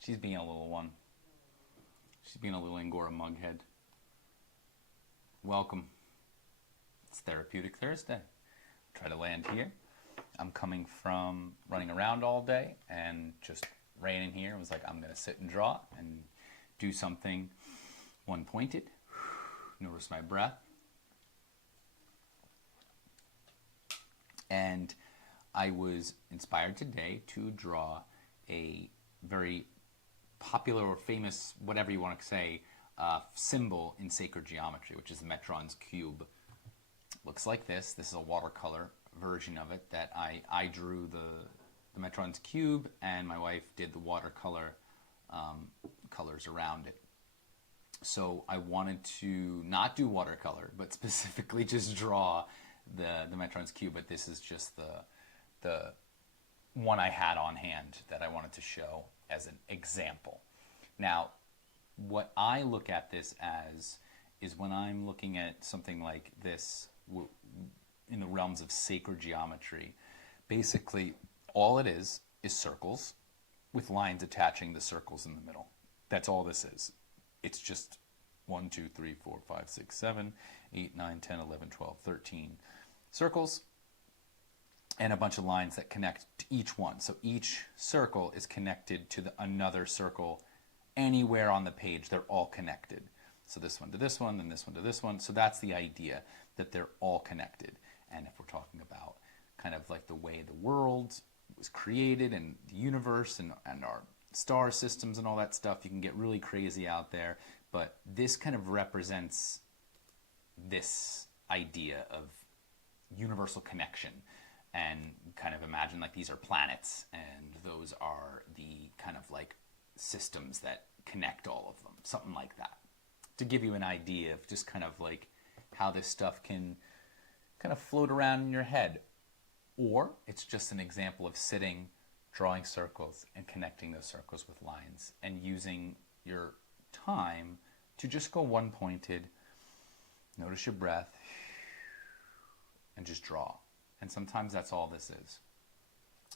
She's being a little one. She's being a little Angora mughead. Welcome. It's Therapeutic Thursday. Try to land here. I'm coming from running around all day and just ran in here and was like, I'm going to sit and draw and do something one-pointed. Notice my breath. And I was inspired today to draw a very popular or famous, whatever you want to say, symbol in sacred geometry, which is the Metron's cube. Looks like this. This is a watercolor version of it that I drew the Metron's cube, and my wife did the watercolor colors around it. So I wanted to not do watercolor, but specifically just draw the Metron's cube. But this is just the one I had on hand that I wanted to show as an example. Now, what I look at this as is when I'm looking at something like this in the realms of sacred geometry, basically all it is circles with lines attaching the circles in the middle. That's all this is. It's just 1, 2, 3, 4, 5, 6, 7, 8, 9, 10, 11, 12, 13 circles and a bunch of lines that connect to each one. So each circle is connected to another circle anywhere on the page. They're all connected. So this one to this one, then this one to this one. So that's the idea, that they're all connected. And if we're talking about kind of like the way the world was created and the universe and our star systems and all that stuff, you can get really crazy out there. But this kind of represents this idea of universal connection. And kind of imagine like these are planets and those are the kind of like systems that connect all of them, something like that, to give you an idea of just kind of like how this stuff can kind of float around in your head. Or it's just an example of sitting, drawing circles and connecting those circles with lines and using your time to just go one-pointed, notice your breath, and just draw. And sometimes that's all this is.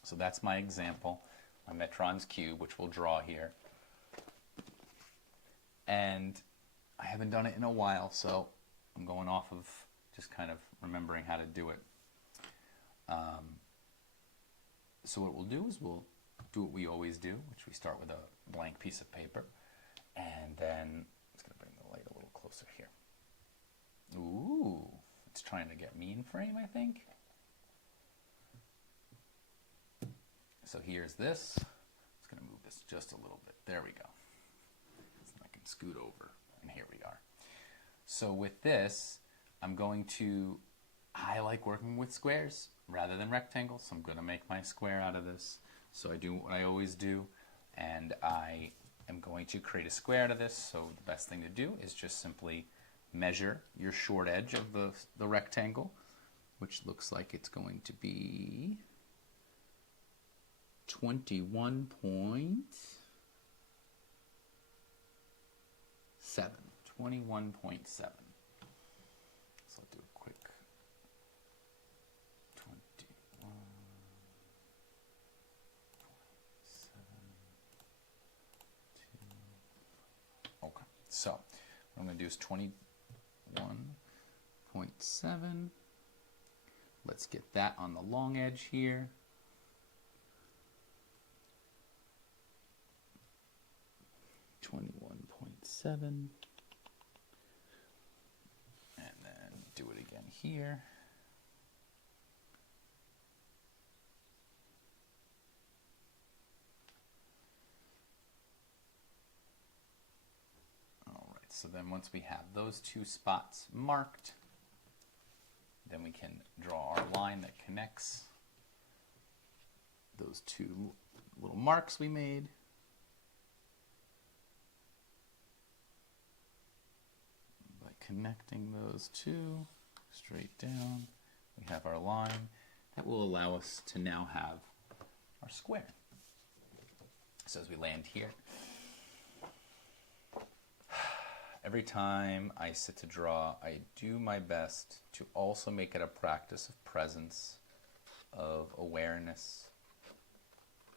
So that's my example, my Metron's cube, which we'll draw here. And I haven't done it in a while, so I'm going off of just kind of remembering how to do it. So what we'll do is we'll do what we always do, which we start with a blank piece of paper. And then it's going to bring the light a little closer here. Ooh, it's trying to get me in frame, I think. So here's this. I'm just going to move this just a little bit. There we go. So I can scoot over, and here we are. So with this, I like working with squares rather than rectangles, so I'm going to make my square out of this. So I do what I always do, and I am going to create a square out of this. So the best thing to do is just simply measure your short edge of the rectangle, which looks like it's going to be 21.7. 21.7. So I'll do a quick 21.7. Okay, so what I'm going to do is 21.7. Let's get that on the long edge here. 21.7, and then do it again here. All right, so then once we have those two spots marked, then we can draw our line that connects those two little marks we made. Connecting those two straight down, we have our line that will allow us to now have our square. So as we land here, every time I sit to draw, I do my best to also make it a practice of presence, of awareness,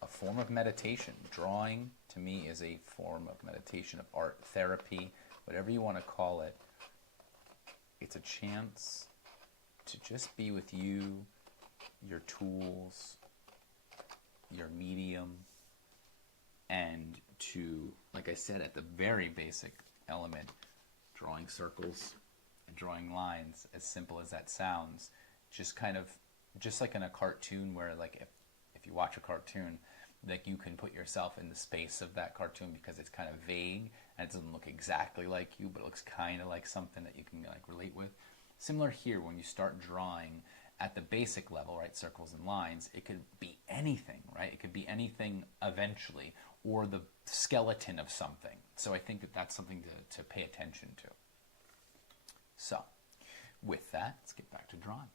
a form of meditation. Drawing, to me, is a form of meditation, of art, therapy, whatever you want to call it. It's a chance to just be with you, your tools, your medium, and to, like I said, at the very basic element, drawing circles and drawing lines, as simple as that sounds, just like in a cartoon where, like, if you watch a cartoon, like, you can put yourself in the space of that cartoon because it's kind of vague and it doesn't look exactly like you, but it looks kind of like something that you can, like, relate with. Similar here, when you start drawing at the basic level, right, circles and lines, it could be anything, right? It could be anything eventually, or the skeleton of something. So I think that that's something to pay attention to. So with that, let's get back to drawing.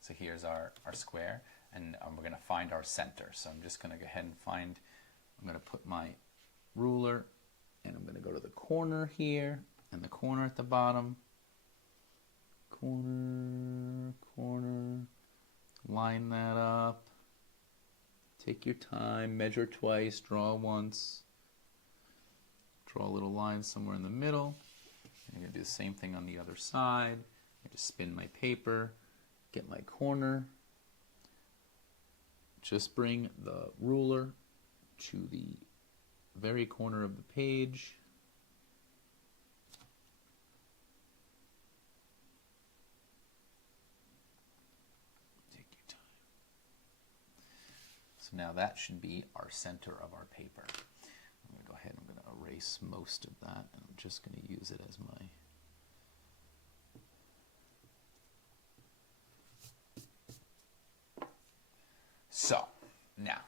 So here's our square, and we're going to find our center. So I'm just going to go ahead and I'm going to put my ruler, and I'm going to go to the corner here, and the corner at the bottom. Corner, line that up. Take your time, measure twice, draw once. Draw a little line somewhere in the middle. I'm going to do the same thing on the other side. I just spin my paper, get my corner. Just bring the ruler to the very corner of the page. Take your time. So now that should be our center of our paper. I'm going to go ahead and I'm going to erase most of that, and I'm just going to use it as my So, now,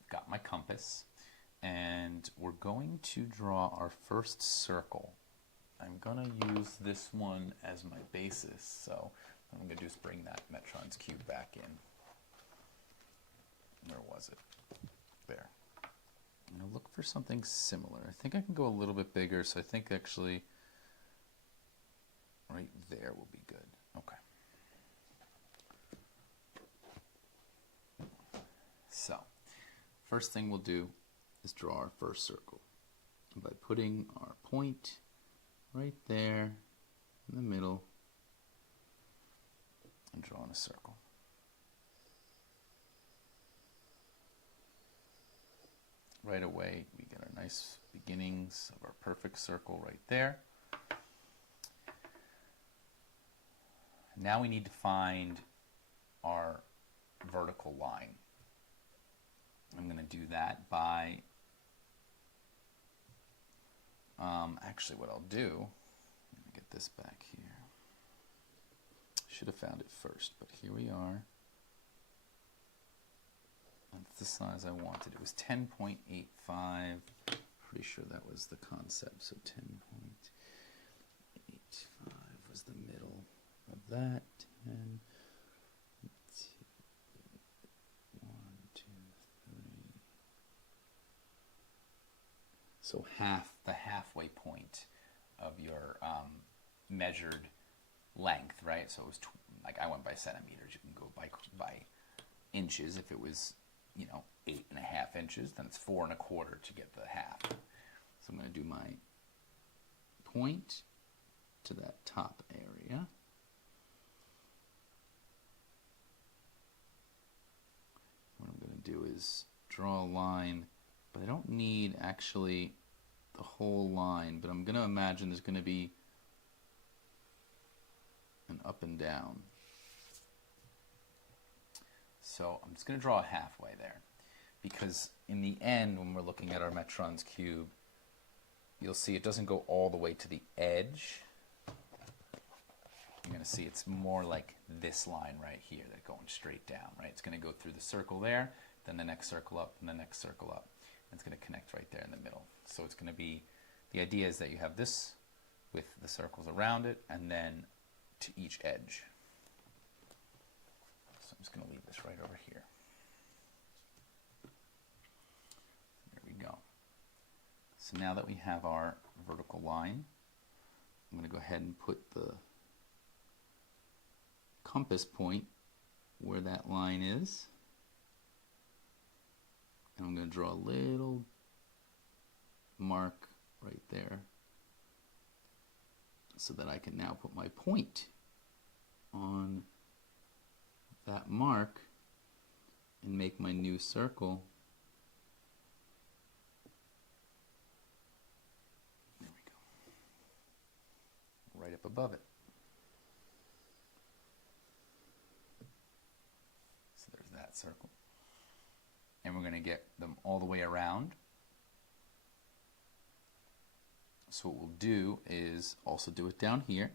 I've got my compass, and we're going to draw our first circle. I'm going to use this one as my basis, so what I'm going to do is bring that Metron's cube back in. Where was it? There. I'm going to look for something similar. I think I can go a little bit bigger, so I think actually right there will be good. Okay. So, first thing we'll do is draw our first circle by putting our point right there in the middle and drawing a circle. Right away, we get our nice beginnings of our perfect circle right there. Now we need to find our vertical line. I'm going to do that by, actually what I'll do, let me get this back here. Should have found it first, but here we are. That's the size I wanted. It was 10.85. Pretty sure that was the concept. So 10.85 was the middle of that. 10, 1, 2, 3. So the halfway point of your measured length, right? So it was like I went by centimeters. You can go by inches. If it was 8.5 inches, then it's 4 1/4 to get the half. So I'm going to do my point to that top area. What I'm going to do is draw a line, but I don't need actually the whole line, but I'm going to imagine there's going to be an up and down. So I'm just going to draw a halfway there, because in the end, when we're looking at our Metron's cube, you'll see it doesn't go all the way to the edge. You're going to see it's more like this line right here, that going straight down, right? It's going to go through the circle there, then the next circle up, and the next circle up. And it's going to connect right there in the middle. So it's going to be, the idea is that you have this with the circles around it, and then to each edge. So I'm just going to leave this right over here. There we go. So now that we have our vertical line, I'm going to go ahead and put the compass point where that line is. And I'm going to draw a little mark right there so that I can now put my point on that mark and make my new circle. There we go. Right up above it. So there's that circle. And we're going to get them all the way around. So what we'll do is also do it down here.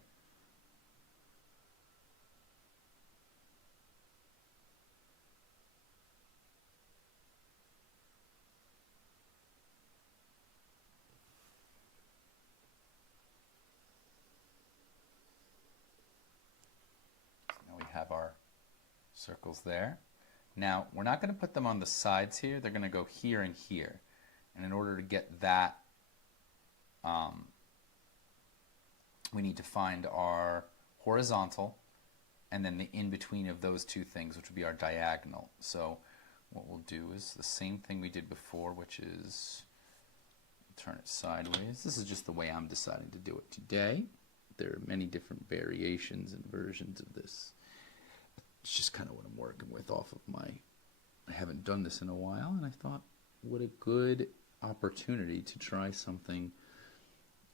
Now we have our circles there. Now we're not going to put them on the sides here. They're going to go here and here. And in order to get that, we need to find our horizontal and then the in-between of those two things, which would be our diagonal. So what we'll do is the same thing we did before, which is turn it sideways. This is just the way I'm deciding to do it today. There are many different variations and versions of this. It's just kind of what I'm working with off of I haven't done this in a while, and I thought, what a good opportunity to try something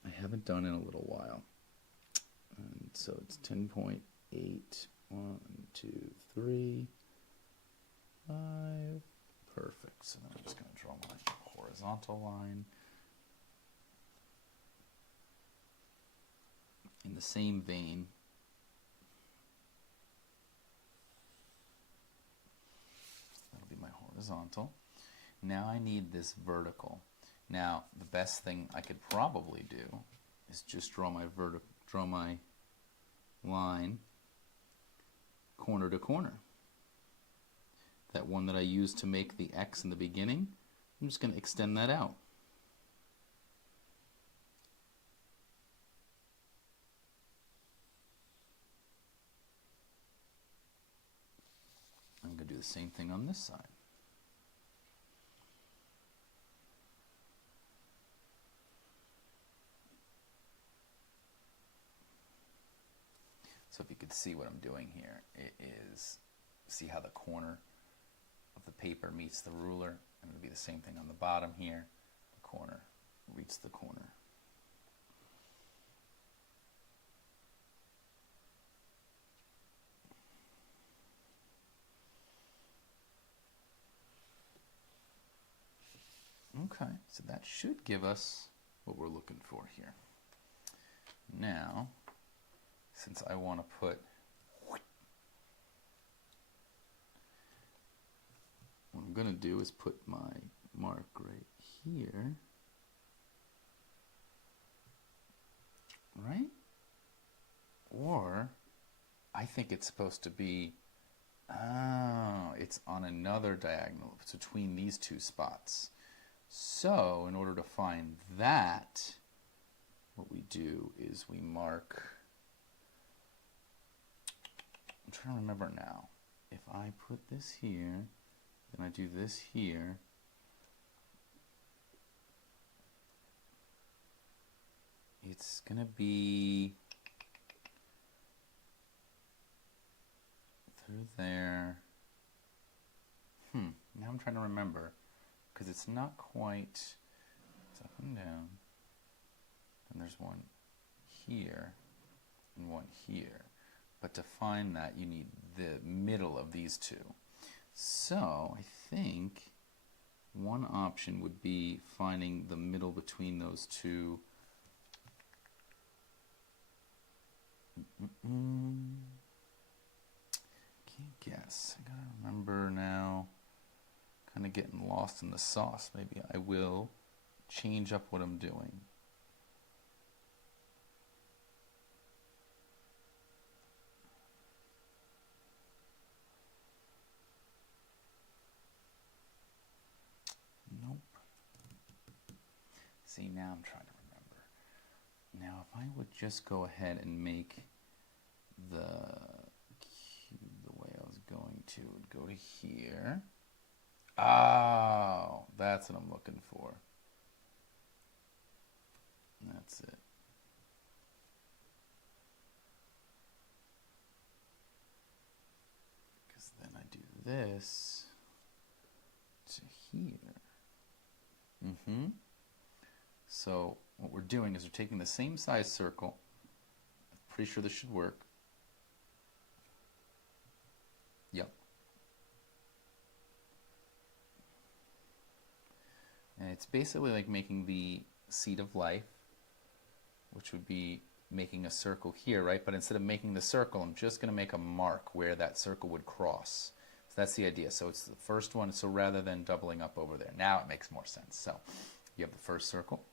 I haven't done in a little while. And so it's 10.8, 1, 2, 3, 5, perfect. So then I'm just going to draw my horizontal line. In the same vein, that'll be my horizontal. Now I need this vertical. Now the best thing I could probably do is just draw my line corner to corner. That one that I used to make the X in the beginning, I'm just going to extend that out. I'm going to do the same thing on this side. So if you could see what I'm doing here, it is, see how the corner of the paper meets the ruler, and it'll be the same thing on the bottom here. The corner meets the corner. Okay, so that should give us what we're looking for here. Now, since I want to put, what I'm going to do is put my mark right here, right? Or I think it's supposed to be, oh, it's on another diagonal. It's between these two spots. So in order to find that, what we do is we mark, I'm trying to remember now, if I put this here, then I do this here, it's going to be through there. Now I'm trying to remember, because it's not quite, it's up and down, and there's one here and one here. But to find that, you need the middle of these two. So I think one option would be finding the middle between those two. Can't guess. I gotta remember now. Kind of getting lost in the sauce. Maybe I will change up what I'm doing. Nope. See, now I'm trying to remember. Now, if I would just go ahead and make the cube the way I was going to, it would go to here. Oh, that's what I'm looking for. That's it. Because then I do this to here. So what we're doing is we're taking the same size circle. I'm pretty sure this should work. Yep. And it's basically like making the seat of life, which would be making a circle here, right? But instead of making the circle, I'm just going to make a mark where that circle would cross. So that's the idea. So it's the first one, so rather than doubling up over there. Now it makes more sense. So you have the first circle.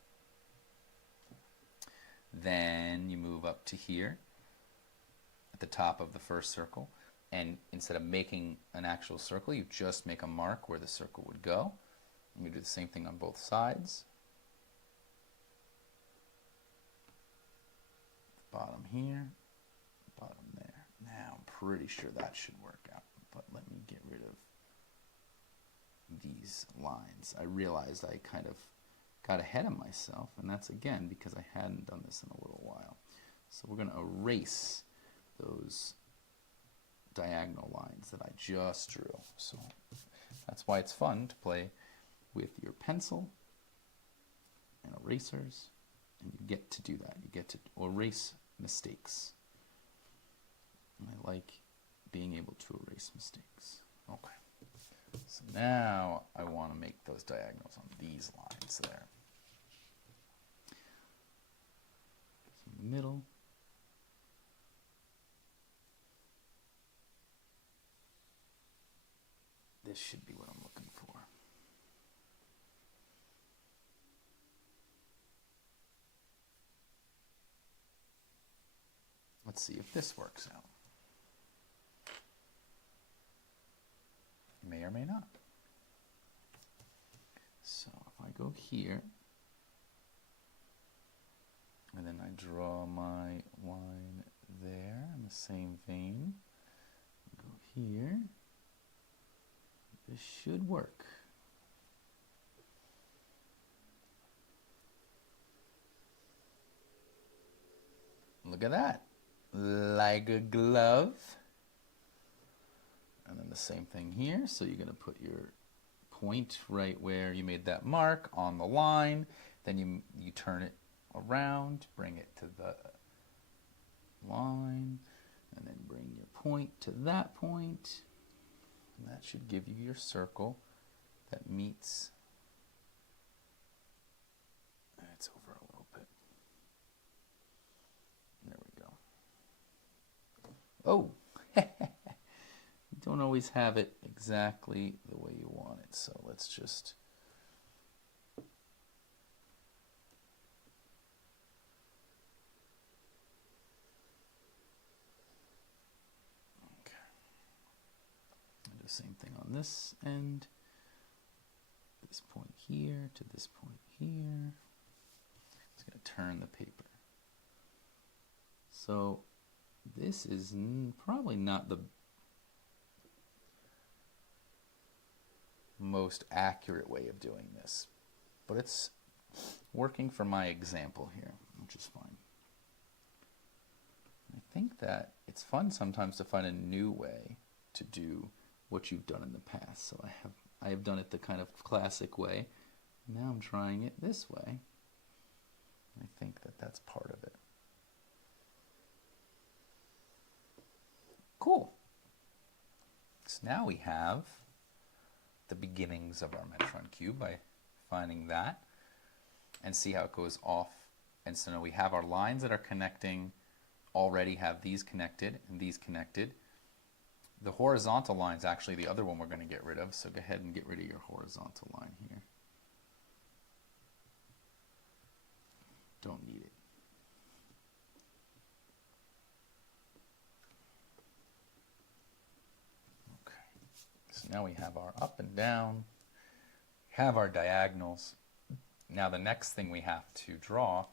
Then you move up to here at the top of the first circle. And instead of making an actual circle, you just make a mark where the circle would go. And you do the same thing on both sides. Bottom here, bottom there. Now I'm pretty sure that should work out, but let me get rid of these lines. I realized I kind of got ahead of myself, and that's again because I hadn't done this in a little while. So we're going to erase those diagonal lines that I just drew. So that's why it's fun to play with your pencil and erasers. And you get to do that. You get to erase mistakes. And I like being able to erase mistakes. Okay. So now I want to make those diagonals on these lines there. So in the middle. This should be what I'm looking for. Let's see if this works out. May or may not. So if I go here, and then I draw my line there in the same vein, go here, this should work. Look at that. Like a glove. And then the same thing here. So you're going to put your point right where you made that mark on the line. Then you turn it around, bring it to the line, and then bring your point to that point. And that should give you your circle that meets. It's over a little bit. There we go. Oh, you don't always have it exactly the way you want it. So let's just do the same thing on this end. This point here to this point here. It's going to turn the paper. So this is probably not the most accurate way of doing this, but it's working for my example here, which is fine. I think that it's fun sometimes to find a new way to do what you've done in the past. So I have done it the kind of classic way. Now I'm trying it this way. I think that that's part of it. Cool. So now we have the beginnings of our Metron cube by finding that and see how it goes off. And so now we have our lines that are connecting, already have these connected and these connected. The horizontal line is actually the other one we're going to get rid of, so go ahead and get rid of your horizontal line here. Don't need it. So now we have our up and down, have our diagonals. Now the next thing we have to draw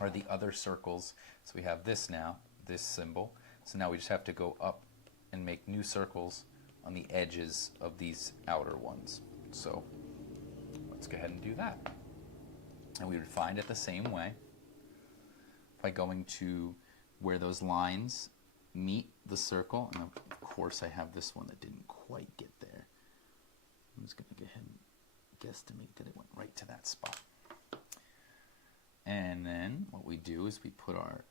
are the other circles. So we have this now, this symbol. So now we just have to go up and make new circles on the edges of these outer ones. So let's go ahead and do that. And we would find it the same way by going to where those lines meet the circle. And of course I have this one that didn't quite get there. I'm just going to go ahead and guesstimate that it went right to that spot. And then what we do is we put our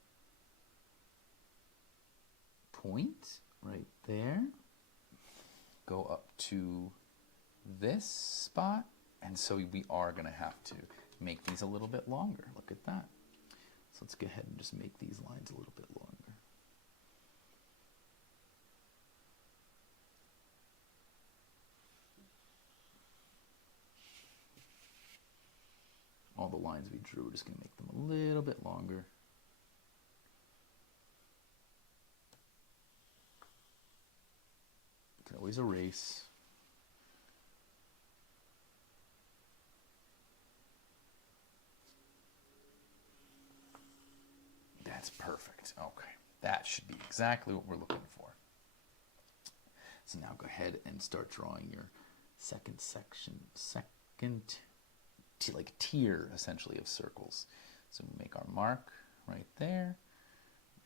point right there, go up to this spot, and so we are going to have to make these a little bit longer. Look at that. So let's go ahead and just make these lines a little bit longer. All the lines we drew, we're just going to make them a little bit longer. You can always erase. That's perfect. Okay, that should be exactly what we're looking for. So now go ahead and start drawing your second section, like tier essentially of circles. So we make our mark right there,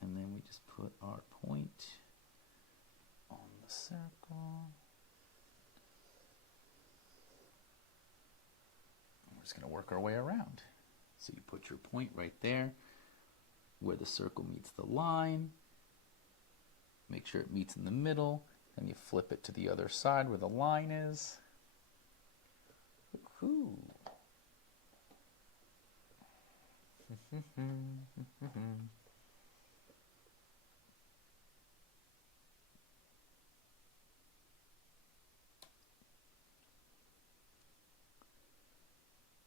and then we just put our point on the circle. And we're just going to work our way around. So you put your point right there where the circle meets the line. Make sure it meets in the middle. Then you flip it to the other side where the line is. Woohoo!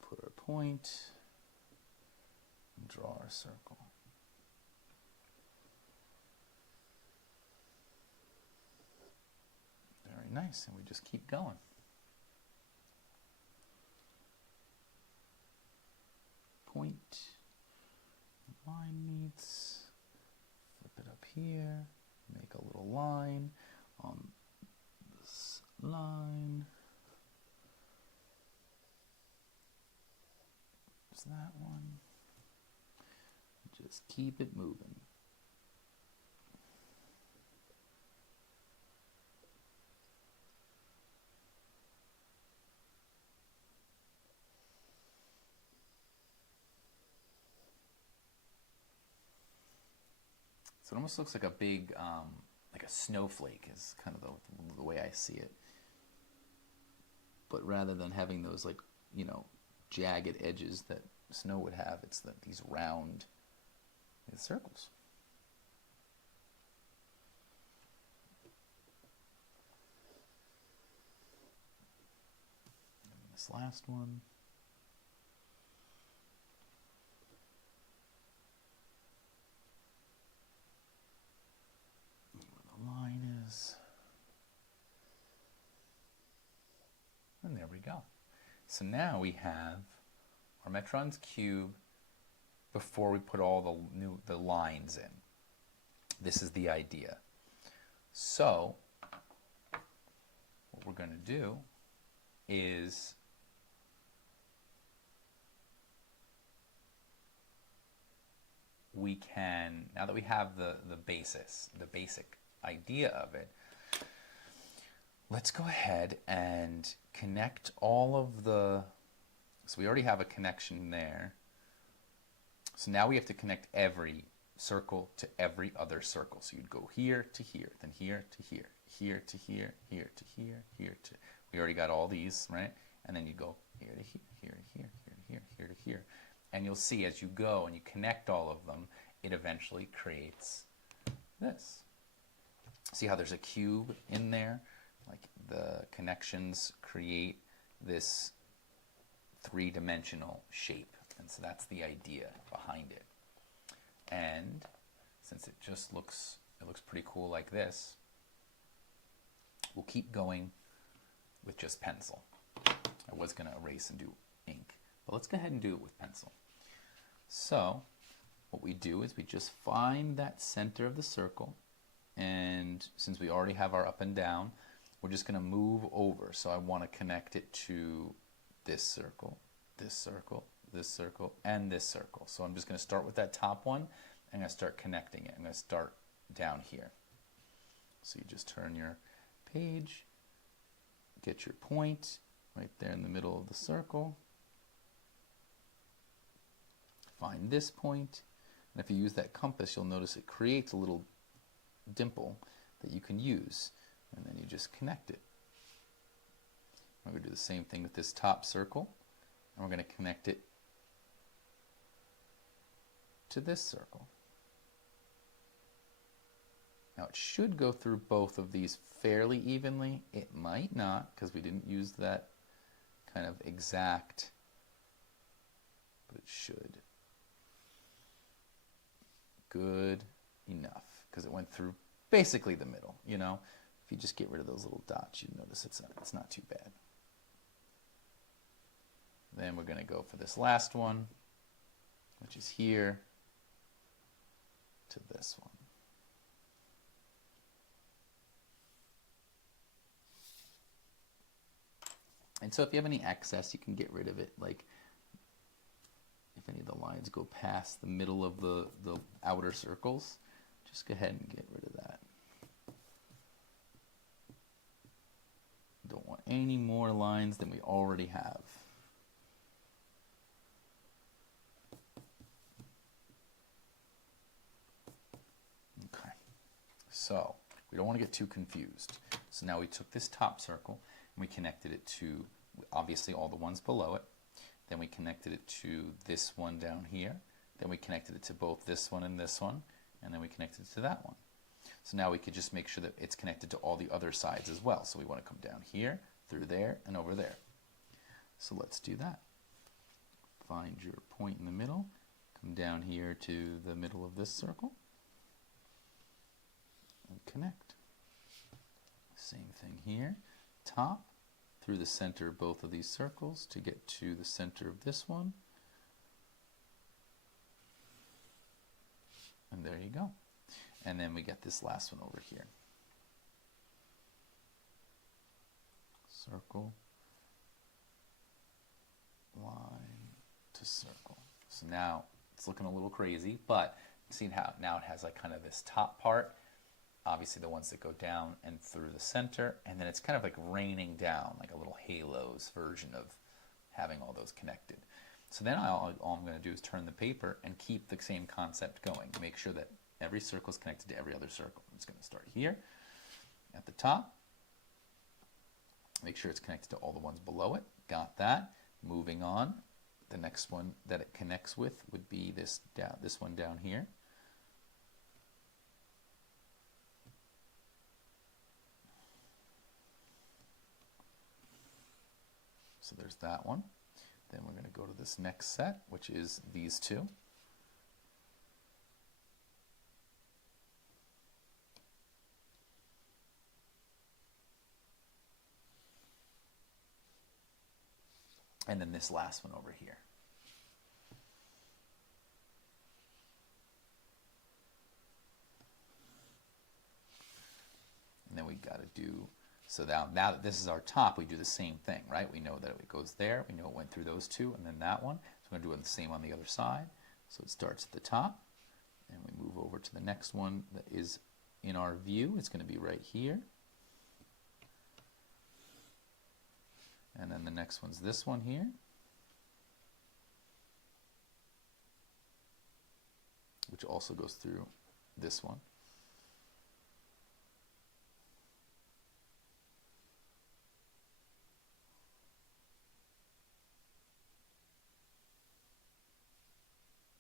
Put our point and draw our circle. Very nice, and we just keep going. Point, line meets, flip it up here, make a little line on this line. There's that one. Just keep it moving. So it almost looks like a big, like a snowflake is kind of the way I see it. But rather than having those like, you know, jagged edges that snow would have, it's these round circles. And this last one. Line is, and there we go. So now we have our Metron's cube before we put all the lines in. This is the idea. So what we're going to do is we can, now that we have the basic idea of it, let's go ahead and connect all of the, so we already have a connection there. So now we have to connect every circle to every other circle. So you'd go here to here, then here to here, here to here, here to here, here to, we already got all these, right? And then you go here to here, here to here, here to here, here to here. And you'll see as you go and you connect all of them, it eventually creates this. See how there's a cube in there? Like the connections create this three-dimensional shape. And so that's the idea behind it. And since it just looks pretty cool like this, we'll keep going with just pencil. I was going to erase and do ink, but let's go ahead and do it with pencil. So what we do is we just find that center of the circle, and since we already have our up and down, we're just going to move over. So I want to connect it to this circle, this circle, this circle, and this circle. So I'm just going to start with that top one. I'm going to start connecting it. I'm going to start down here. So you just turn your page, get your point right there in the middle of the circle. Find this point, and if you use that compass, you'll notice it creates a little dimple that you can use, and then you just connect it. We're going to do the same thing with this top circle, and we're going to connect it to this circle. Now it should go through both of these fairly evenly. It might not, because we didn't use that kind of exact, but it should. Good enough, because it went through basically the middle. You know, if you just get rid of those little dots, you notice it's not too bad. Then we're going to go for this last one, which is here to this one. And so if you have any excess, you can get rid of it. Like if any of the lines go past the middle of the outer circles, just go ahead and get rid of that. Don't want any more lines than we already have. Okay, so we don't want to get too confused. So now we took this top circle and we connected it to, obviously, all the ones below it. Then we connected it to this one down here. Then we connected it to both this one, and then we connected it to that one. So now we could just make sure that it's connected to all the other sides as well. So we want to come down here, through there, and over there. So let's do that. Find your point in the middle. Come down here to the middle of this circle. And connect. Same thing here. Top, through the center of both of these circles to get to the center of this one. And there you go. And then we get this last one over here. Circle, line to circle. So now it's looking a little crazy, but see how now it has like kind of this top part, obviously the ones that go down and through the center, and then it's kind of like raining down, like a little halos version of having all those connected. So then all I'm going to do is turn the paper and keep the same concept going. Make sure that every circle is connected to every other circle. I'm just going to start here at the top. Make sure it's connected to all the ones below it. Got that. Moving on. The next one that it connects with would be this one down here. So there's that one. Then we're going to go to this next set, which is these two. And then this last one over here. And then we got to do, so now that this is our top, we do the same thing, right? We know that it goes there, we know it went through those two, and then that one. So we're going to do the same on the other side. So it starts at the top, and we move over to the next one that is in our view. It's going to be right here. And then the next one's this one here. Which also goes through this one.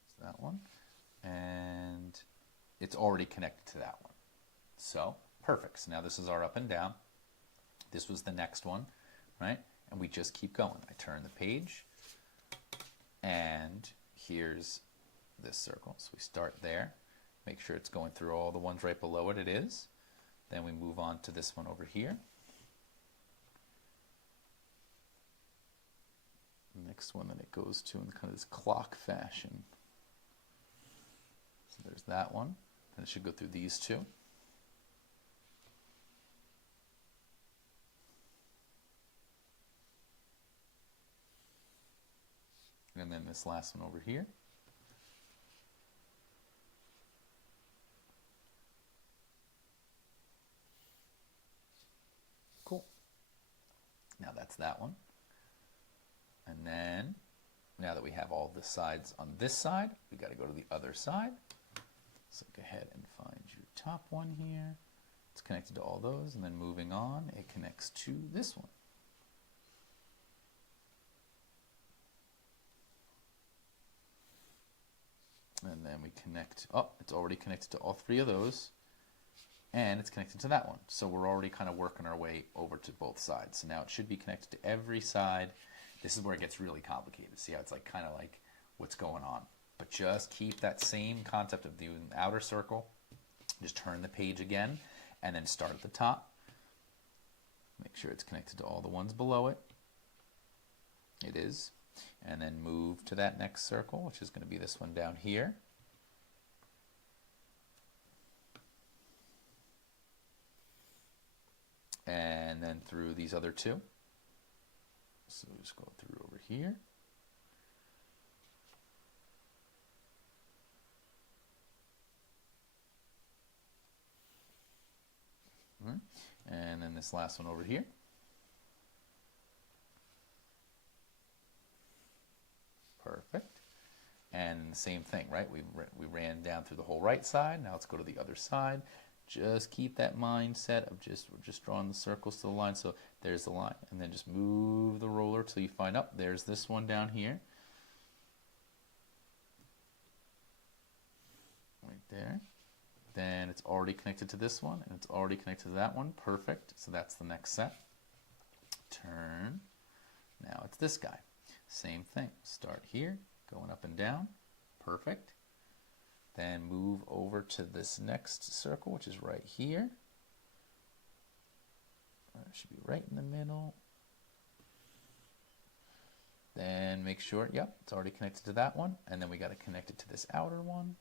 It's that one. And it's already connected to that one. So, perfect. So now this is our up and down. This was the next one, right? And we just keep going. I turn the page, and here's this circle. So we start there, make sure it's going through all the ones right below it. It is. Then we move on to this one over here. The next one that it goes to in kind of this clock fashion. So there's that one. And it should go through these two. And then this last one over here. Cool. Now that's that one. And then, now that we have all the sides on this side, we got to go to the other side. So go ahead and find your top one here. It's connected to all those, and then moving on, it connects to this one. And then we connect, oh, it's already connected to all three of those, and it's connected to that one. So we're already kind of working our way over to both sides. So now it should be connected to every side. This is where it gets really complicated. See how it's like kind of like what's going on. But just keep that same concept of doing the outer circle. Just turn the page again, and then start at the top. Make sure it's connected to all the ones below it. It is. And then move to that next circle, which is going to be this one down here. And then through these other two. So we just go through over here. And then this last one over here. Perfect. And the same thing, right? We ran down through the whole right side. Now let's go to the other side. Just keep that mindset of we're just drawing the circles to the line. So there's the line. And then just move the roller till you find, up. There's this one down here. Right there. Then it's already connected to this one, and it's already connected to that one. Perfect. So that's the next set. Turn. Now it's this guy. Same thing. Start here, going up and down. Perfect. Then move over to this next circle, which is right here. It should be right in the middle. Then make sure, yep, it's already connected to that one. And then we got to connect it to this outer one.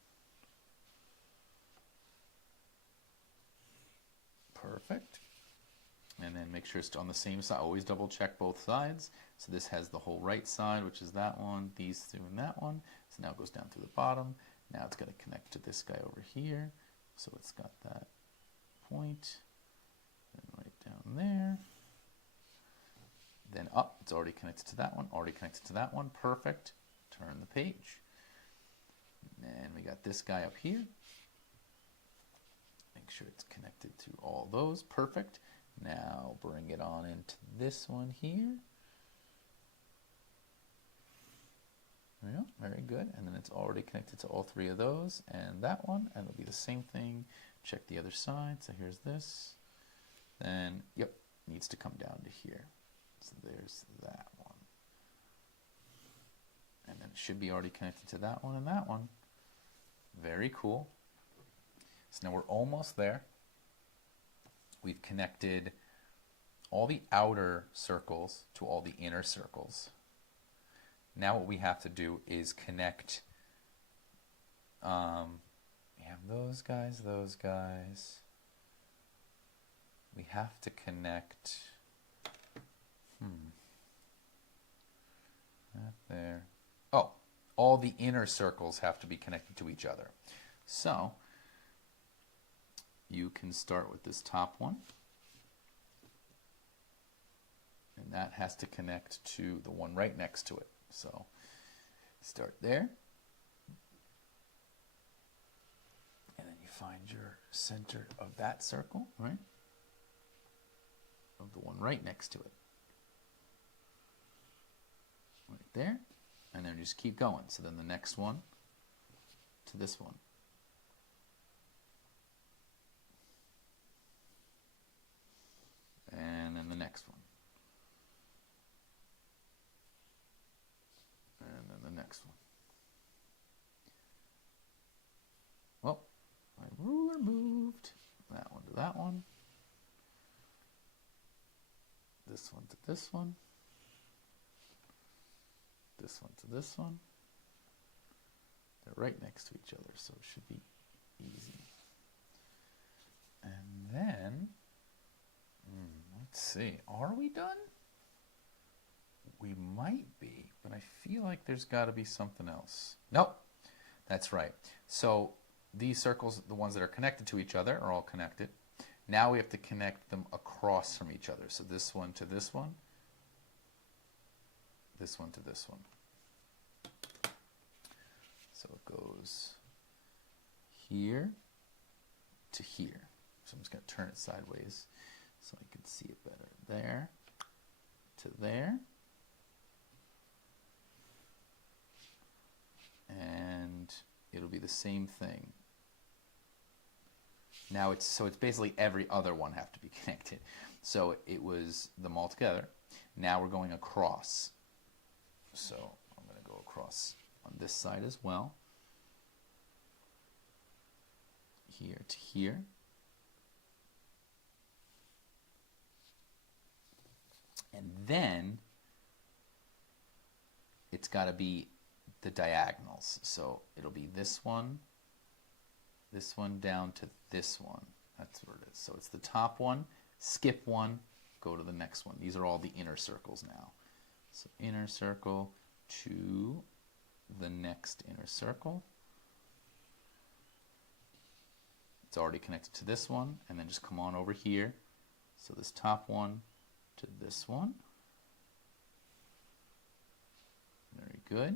Perfect. And then make sure it's on the same side. Always double check both sides. So this has the whole right side, which is that one, these two and that one. So now it goes down through the bottom. Now it's going to connect to this guy over here. So it's got that point. And right down there. Then up, it's already connected to that one, already connected to that one. Perfect. Turn the page. And we got this guy up here. Make sure it's connected to all those. Perfect. Now bring it on into this one here. There we go. Very good. And then it's already connected to all three of those and that one. And it'll be the same thing. Check the other side. So here's this. Then, yep, needs to come down to here. So there's that one. And then it should be already connected to that one and that one. Very cool. So now we're almost there. We've connected all the outer circles to all the inner circles. Now what we have to do is connect, we have those guys. We have to connect, that there. Oh, all the inner circles have to be connected to each other. So you can start with this top one. And that has to connect to the one right next to it. So start there. And then you find your center of that circle, right? Of the one right next to it. Right there. And then just keep going. So then the next one to this one. And then the next one. And then the next one. Well, my ruler moved. That one to that one. This one to this one. This one to this one. They're right next to each other, so it should be easy. And then, let's see, are we done? We might be. but I feel like there's got to be something else. Nope, that's right. So these circles, the ones that are connected to each other, are all connected. Now we have to connect them across from each other. So this one to this one, this one to this one. So it goes here to here. So I'm just going to turn it sideways so I can see it better. There to there. And it'll be the same thing. Now it's basically every other one have to be connected. So it was them all together. Now we're going across. So I'm going to go across on this side as well. Here to here. And then it's got to be the diagonals. So it'll be this one down to this one. That's where it is. So it's the top one, skip one, go to the next one. These are all the inner circles now. So inner circle to the next inner circle. It's already connected to this one, and then just come on over here. So this top one to this one. Very good.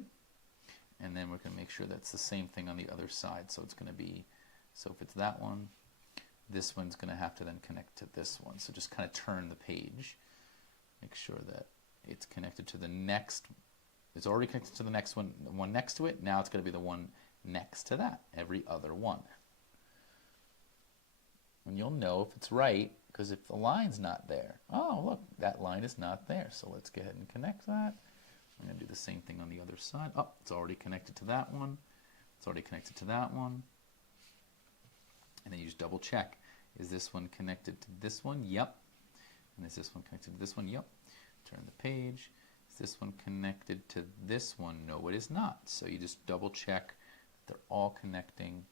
And then we're going to make sure that's the same thing on the other side. So it's going to be, so if it's that one, this one's going to have to then connect to this one. So just kind of turn the page. Make sure that it's connected to the next. It's already connected to the next one, the one next to it. Now it's going to be the one next to that, every other one. And you'll know if it's right, because if the line's not there, oh, look, that line is not there. So let's go ahead and connect that. I'm going to do the same thing on the other side. Oh, it's already connected to that one. It's already connected to that one. And then you just double check. Is this one connected to this one? Yep. And is this one connected to this one? Yep. Turn the page. Is this one connected to this one? No, it is not. So you just double check that they're all connecting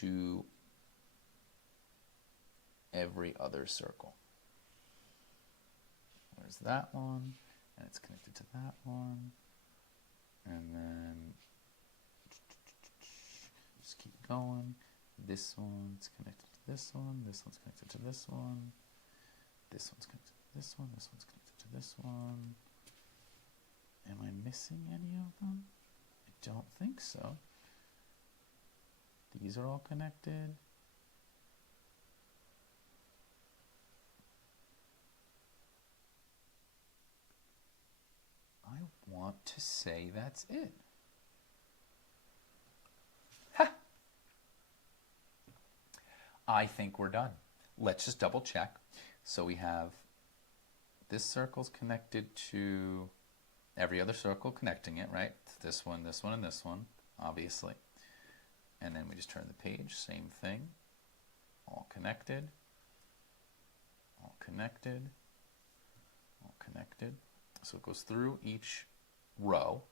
to every other circle. There's that one. And it's connected to that one. And then just keep going. This one's connected to this one. This one's connected to this one. This one's connected to this one. This one's connected to this one. Am I missing any of them? I don't think so. These are all connected. I want to say that's it. Ha! I think we're done. Let's just double check. So we have this circle's connected to every other circle connecting it, right? This one, and this one, obviously. And then we just turn the page, same thing. All connected, all connected, all connected. So it goes through each row.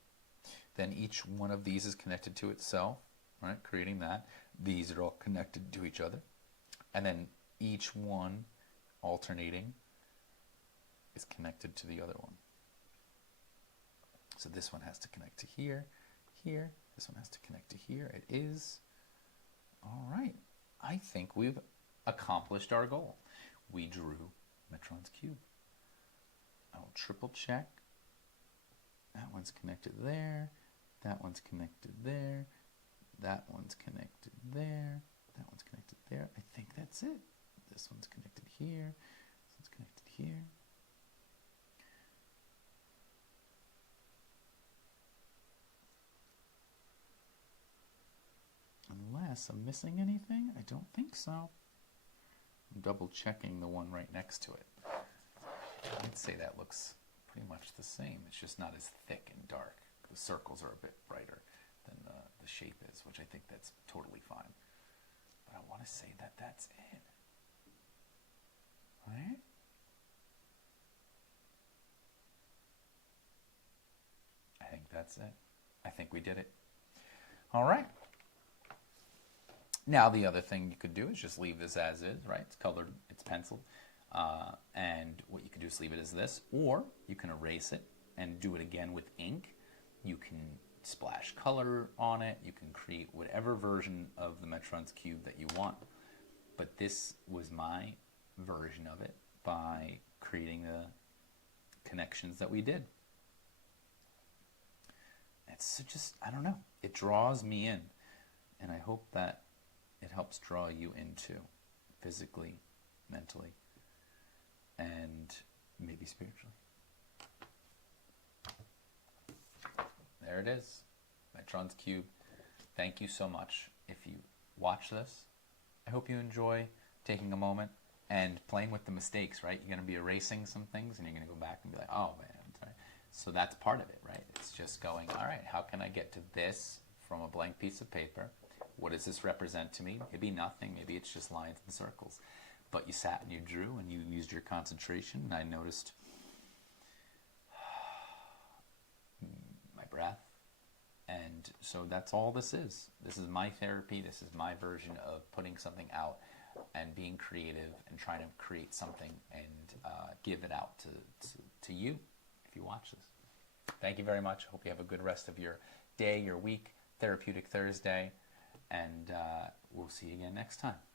Then each one of these is connected to itself, right? Creating that. These are all connected to each other. And then each one alternating is connected to the other one. So this one has to connect to here, here. This one has to connect to here. It is. All right. I think we've accomplished our goal. We drew Metron's cube. I'll triple check. That one's connected there. That one's connected there. That one's connected there. That one's connected there. I think that's it. This one's connected here. This one's connected here. Unless I'm missing anything? I don't think so. I'm double checking the one right next to it. I'd say that looks pretty much the same. It's just not as thick and dark. The circles are a bit brighter than the shape is, which I think that's totally fine. But I want to say that that's it. Right? I think that's it. I think we did it. All right. Now the other thing you could do is just leave this as is, right? It's colored, it's penciled. And what you can do is leave it as this, or you can erase it and do it again with ink. You can splash color on it. You can create whatever version of the Metron's cube that you want. But this was my version of it by creating the connections that we did. It's just, I don't know, it draws me in, and I hope that it helps draw you in too, physically, mentally, and maybe spiritually. There it is, Metron's Cube. Thank you so much. If you watch this, I hope you enjoy taking a moment and playing with the mistakes, right? You're going to be erasing some things, and you're going to go back and be like, oh, man. So that's part of it, right? It's just going, all right, how can I get to this from a blank piece of paper? What does this represent to me? Maybe nothing. Maybe it's just lines and circles. But you sat and you drew and you used your concentration, and I noticed my breath. And so that's all this is. This is my therapy. This is my version of putting something out and being creative and trying to create something and give it out to you if you watch this. Thank you very much. Hope you have a good rest of your day, your week. Therapeutic Thursday. And we'll see you again next time.